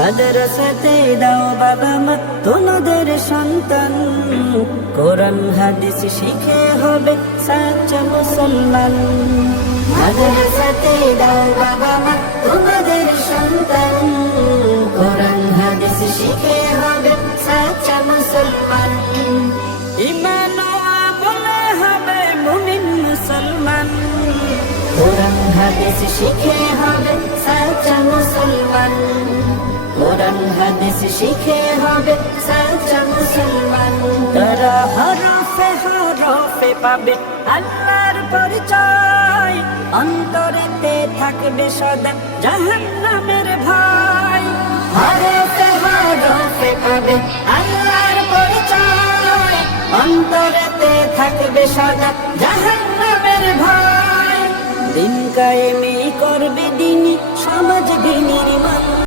মাদ্রাসাতে দাও বাবা মা তোমাদের সন্তান, কোরআন হাদিস শিখে হবে সাচ্চা মুসলমান। মাদ্রাসাতে দাও বাবা মা তোমাদের সন্তান, কোরআন হাদিস শিখে হবে সাচ্চা মুসলমান। ঈমান ও আমলে হবে মুমিন মুসলমান, কোরআন হাদিস শিখে হবে সাচ্চা মুসলমান। কোরআন হাদিস শিখে হবে সাচ্চা মুসলমান। তারা হরফে হরফে পাবে আল্লাহর পরিচয়, অন্তরেতে থাকবে সদা জাহান্নামের ভয়। হরফে হরফে পাবে আল্লাহর পরিচয়, অন্তরেতে থাকবে সদা জাহান্নামের ভয়। দিন কায়েমি করবে দিনী সমাজ দিনের